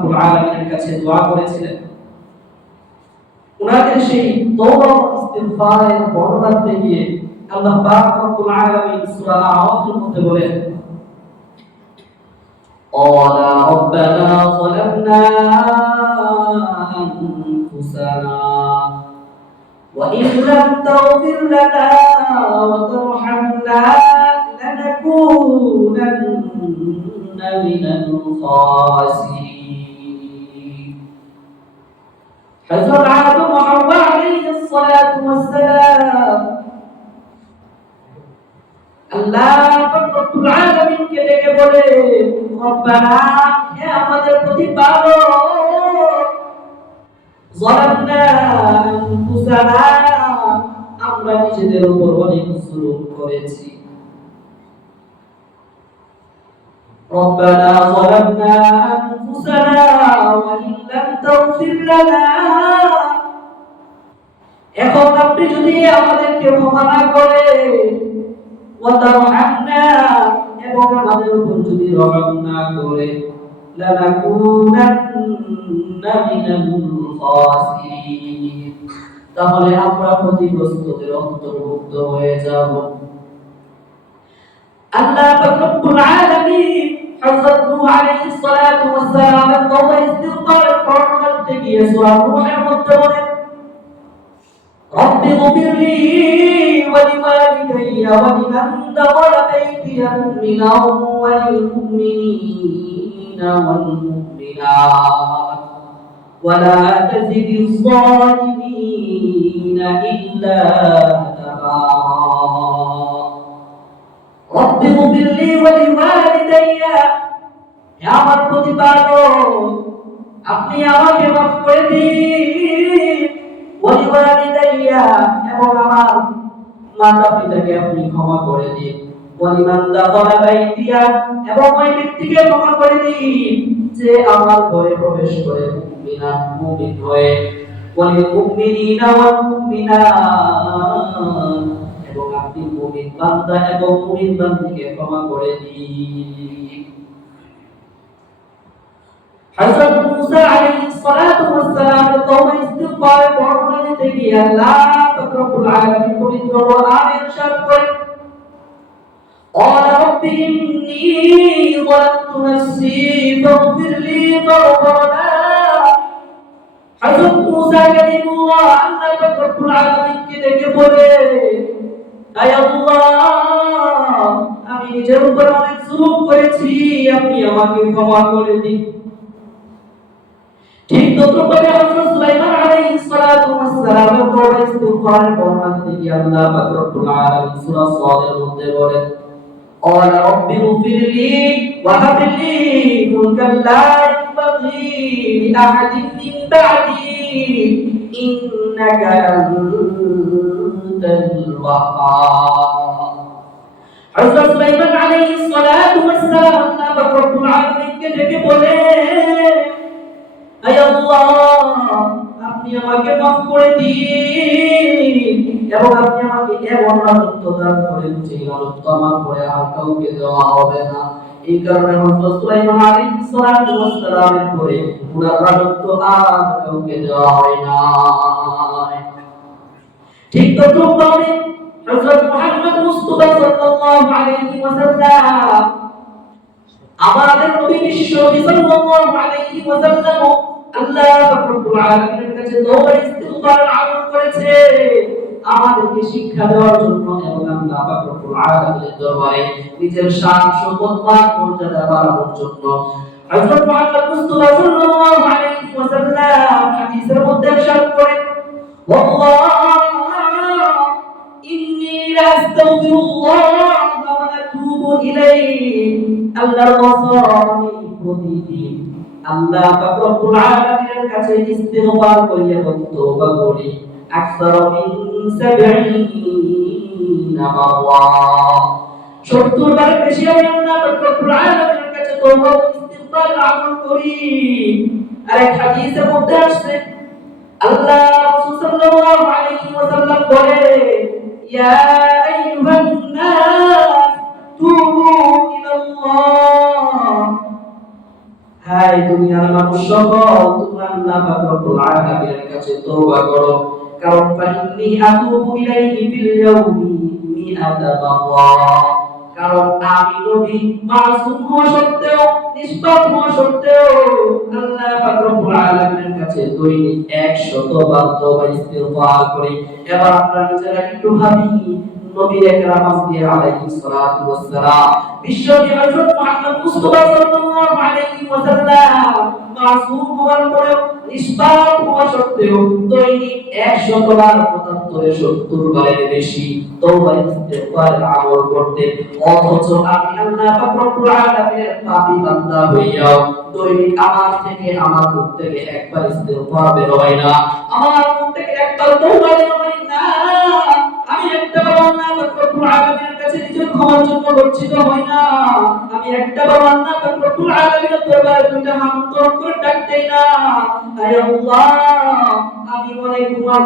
রব্বুল আলামিনের কাছে দোয়া করেছিলেন। উনাদের সেই তওবা ও ইস্তিগফারের বর্ণনা দিতে গিয়ে আল্লাহ পাক রব্বুল আলামিন সূরা আরাফের মধ্যে বলেন, قال ربنا ظلمنا أنفسنا وإن لم تغفر لنا وترحمنا لنكونن من الخاسرين. حضرت آدم وحواء عليه الصلاة والسلام আল্লাহ রব্বুল আলামিন কে ডেকে বলে, রব্বানা, হে আমাদের প্রতিপালক, যালামনা আনফুসানা, আমরা নিজেদের উপর অনেক জুলুম করেছি। রব্বানা যালামনা আনফুসানা ওয়া ইন লাম তাগফির লানা, এখন আপনি যদি আমাদেরকে ক্ষমা না করেন, ওয়াতারহামনা, এবং আমাদের উপর যদি রহম না করে, লানাকুনান্না মিনাল খাসিরিন, তাহলে আমরা ক্ষতিগ্রস্তদের অন্তর্ভুক্ত হয়ে যাব। আল্লাহ পাক রব্বুল আলামিন হযরত নূহ আলাইহিস সালাতু ওয়াস সালামের তওবা ইস্তিগফারের বর্ণনা দিতে গিয়ে সূরা নূহের মধ্যে বলেন, رب اغفر لي ولوالدي ولمن دخل بيتي مؤمنا وللمؤمنين والمؤمنات ولا تزد الظالمين إلا تبارا رب اغفر لي ولوالدي, يا আমার প্রতিপালক, আপনি আমাকে মাফ করে দিন, ওয়ালিওয়ালিদাইয়া, এবং আমার মাতা পিতাকে আপনি ক্ষমা করে দিন, ওয়ালিমান দাখালা বাইতিয়া, এবং ওই ব্যক্তিকে ক্ষমা করে দিন যে আমার ঘরে প্রবেশ করে মুমিনা মুমিন হয়ে, ওয়ালিল মুমিনিনা ওয়াল মুমিনাত, এবং আপনি মুমিন বান্দা এবং মুমিন বান্দিকে ক্ষমা করে দিন। হযরত মুসা আলাইহিস সালাতু ওয়াস সালাম তওবা ইস্তিগফার বর্ণনা দিতে গিয়ে আল্লাহ পাক রব্বুল আলামিন পবিত্র কোরআনে ইরশাদ করেন, قال رب إني ظلمت نفسي فاغفر لي فغفر له। হযরত মুসা কালিমুল্লাহ আল্লাহ পাক রব্বুল আলামিনকে ডেকে বলে, আয় আল্লাহ, আমি নিজের উপর অনেক জুলুম করেছি, আপনি আমাকে ক্ষমা করে দিন। ঠিক ততক্ষণে হযরত সুলাইমান আলাইহিস সালাতু ওয়াস সালামের তওবা ইস্তিগফারের বর্ণনা দিতে গিয়ে আল্লাহ পাক রব্বুল আলামিন সূরা সাদের মধ্যে বলেন, قال رب اغفر لي وهب لي ملكا لا ينبغي لأحد من بعدي إنك أنت الوهاب। হযরত সুলাইমান আলাইহিস সালাতু ওয়াস সালাম আল্লাহ পাক রব্বুল আলামিনকে ডেকে বলে, আয় আল্লাহ, আপনি আমাকে মাফ করে দিন, এবং আপনি আমাকে এমন রাজত্ব দান করেন যে রাজত্ব আমার পরে আর কাউকে দেওয়া হবে না। এই কারণে হযরত সুলাইমান আলাইহিস সালাতু ওয়াস সালামের পরে পুরো রাজত্ব আর কাউকে দেওয়া হয় না। ঠিক ততক্ষণে হযরত মুহাম্মদ মুস্তাফা সাল্লাল্লাহু আলাইহি ওয়াসাল্লাম, আমাদের নবী বিশ্ব নবী সাল্লাল্লাহু আলাইহি ওয়াসাল্লাম আল্লাহ পাক রব্বুল আলামিনের কাছে তওবা ইস্তিগফার আমল করেছে আমাদেরকে শিক্ষা দেওয়ার জন্য, এবং আল্লাহ পাক রব্বুল আলামিনের দরবারে নিজের শান শওকত মান মর্যাদা বাড়ানোর জন্য হযরত মুহাম্মদ মুস্তাফা সাল্লাল্লাহু আলাইহি ওয়াসাল্লাম হাদিসের মধ্যে ইরশাদ করেন, ওয়াল্লাহি ইন্নী লা আস্তাগফিরুল্লাহ ওয়া আতুবু ইলাইহি, আল্লাহর কসম, প্রতিদিন আল্লাহ পাক রব্বুল আলামিনের কাছে ইস্তিগফার করি এবং তওবা করি আকসার মিন 70 মাররা, 70 বার বেশি আমি আল্লাহ পাক রব্বুল আলামিনের কাছে তওবা ও ইস্তিগফার আমল করি। আর এক হাদিসের মধ্যে আসছে আল্লাহ রাসূল সাল্লাল্লাহু আলাইহি ওয়াসাল্লাম বলে, ইয়া আইয়ুহান নাস তুবু ইলাল্লাহ, এই দুনিয়ার মানুষ সকল তোমরা আল্লাহ পাক রব্বুল আলামিনের কাছে তওবা করো, কারণ ফাইন্নী আতুবু ইলাইহি ফিল ইয়াউমি মিআতা মাররা। কারণ আমি নবী মাসুম হওয়া সত্ত্বেও, নিষ্পাপ হওয়া সত্ত্বেও আল্লাহ পাক রব্বুল আলামিনের কাছে দৈনিক 100 বার তওবা ইস্তিগফার করি। এবার আমরা নিজেরা একটু ভাবি, নবী আকরাম আলাইহিস সালাতু ওয়াস সালাম বিশ্বনবী হযরত মুহাম্মদ মুস্তাফা সাল্লাল্লাহু আলাইহি ওয়াসাল্লাম মাসুম হওয়ার পরেও, নিষ্পাপ হওয়া সত্ত্বেও দৈনিক 100 বার ৭৫ বারের বেশি তওবা ইস্তিগফারের আমল করতেন। অথচ আমি আল্লাহ পাক রব্বুল আলামিনের পাপী বান্দা হইয়াও দৈনিক আমার থেকে, আমার মুখ থেকে একবার ইস্তিগফার বের হয় না, আমার মুখ থেকে একবার তওবা বের হয় না। আমি একটাবার আল্লাহ পাক রব্বুল আলামিনের কাছে নিজের ক্ষমার জন্য লজ্জিত হই না। আমি একটাবার আল্লাহ পাক রব্বুল আলামিনের দরবারে দুইটা হাত উত্তোলন করে ডাক দেই না, হে আল্লাহ আমি অনেক গুনাহ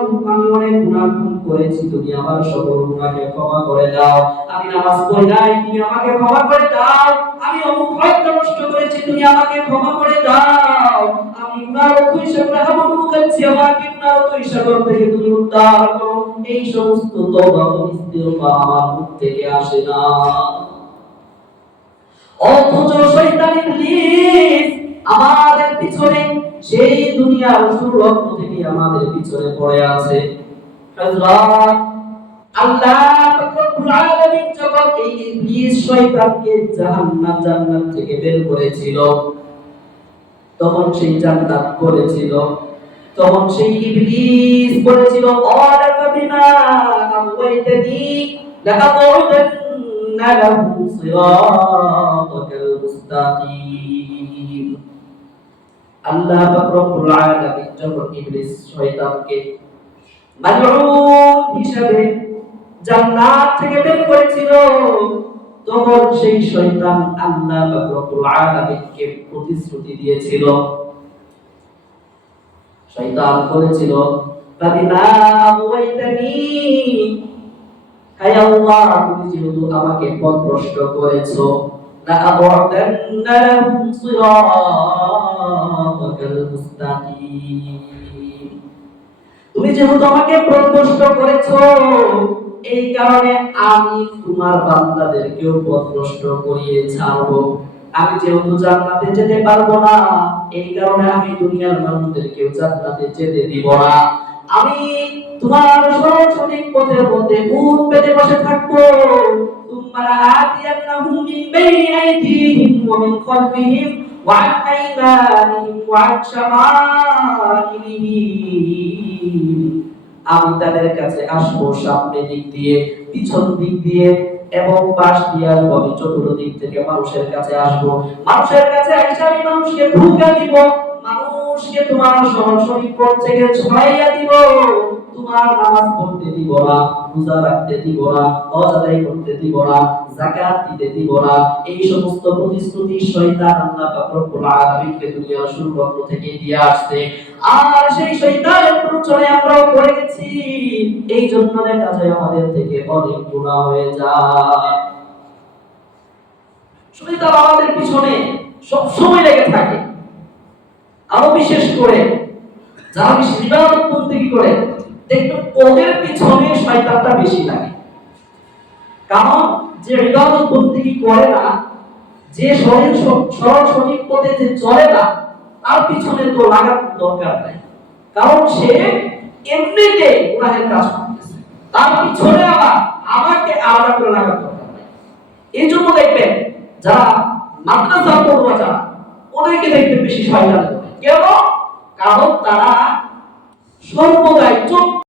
করেছি, তুমি আমার সকল গুনাহকে ক্ষমা করে দাও। আমি নামাজ পড়ি নাই, তুমি আমাকে ক্ষমা করে দাও। আমি অমুক হত্যা নষ্ট করেছি, তুমি আমাকে ক্ষমা করে দাও। আমি গুনাহরত হিসেবে হাবুডুবু খাচ্ছি, আমাকে গুনাহরত হিসেবে থেকে তুমি উদ্ধার করো। এই সমস্ত তওবা ও ইস্তিগফার আমার মুখ থেকে আসে না। অথচ শয়তান ইবলিস আমাদের পিছনে, সেই দুনিয়ার শুরু লগ্ন থেকে আমাদের পিছনে পড়ে আছে। হযরত আল্লাহ পাক রব্বুল আলামিন যখন এই ইবলিস শয়তানকে জান্নাত থেকে বের করেছিল, তখন সেই জান্নাত করেছিল, তখন সেই ইবলিস বলেছিল ওয়ালাকা বিমা আওয়াইতানি লাআকুদান্না লাহুম সিরাতাকাল মুস্তাকিম। আল্লাহ পাক রব্বুল আলামিন যখন ইবলিস শয়তানকে মালউন হিসেবে জান্নাত থেকে বের করেছিল, তখন সেই শয়তান আল্লাহ পাক রব্বুল আলামিনকে প্রতিশ্রুতি দিয়েছিল। শয়তান বলেছিল ফাবিমা আওয়াইতানি, হে আল্লাহ তুমি যেহেতু আমাকে পথভ্রষ্ট করেছো, লাআকুদান্না লাহুম সিরাতাকাল মুস্তাকিম, তুমি যেহেতু আমাকে পথভ্রষ্ট করেছো, এই কারণে আমি তোমার বান্দাদেরকেও পথভ্রষ্ট করিয়ে ছাড়বো। আমি যেহেতু জান্নাতে যেতে পারবো না, এই কারণে আমি দুনিয়ার মানুষদেরকেও জান্নাতে যেতে দিব না। আমি তোমার সঠিক পথের মধ্যে উট পেতে বসে থাকবো। তুমারা আতিয়ান্নাহুম মিন বাইনি আইদিহিম ওয়া মিন খালফিহিম ওয়া আন আইমানিহিম ওয়া আন শামাইলিহিম। আমি তাদের কাছে আসবো সামনে দিক দিয়ে, পিছন দিক দিয়ে এবং পাশ দিয়ে আসবো। আমি চতুর্দিক থেকে মানুষের কাছে আসবো। মানুষের কাছে এসে আমি মানুষকে ধোঁকা দিব, মানুষকে তোমার সরাসরি পথ থেকে ছড়াইয়া দিব। তোমার নামাজ পড়তে দিব না, রোজা রাখতে দিব না, হজ আদায় করতে দিব না, যাকাত দিতে দিব না। এই সমস্ত প্রতিশ্রুতি শয়তান আল্লাহ পাক রব্বুল আলামিনকে দুনিয়ার শুরু থেকে দিয়ে আসছে। আর সেই শয়তানের প্ররোচনায় আমরাও পড়ে গেছি। এই জন্য দেখা যায় আমাদের থেকে অনেক গুনাহ হয়ে যায়। শয়তান আমাদের পিছনে সব সময় লেগে থাকে। আরো বিশেষ করে যারা বেশি ইবাদত বন্দেগী করে, দেখবেন ওদের পিছনে শয়তানটা বেশি লাগে। কারণ যে ইবাদত বন্দেগী করে না, যে সঠিক পথে যে চলে না, তার পিছনে তো লাগার দরকার নাই। কারণ সে এমনিতে গুনাহের কাজ করতেছে, তার পিছনে আবার আমাকে আলাদা করে লাগার দরকার নাই। এই জন্য দেখবেন যারা মাদ্রাসা পড়ুয়া যারা, ওদেরকে দেখবেন বেশি শয়তান করে। কেন? কারণ তারা সর্বদাই চোখ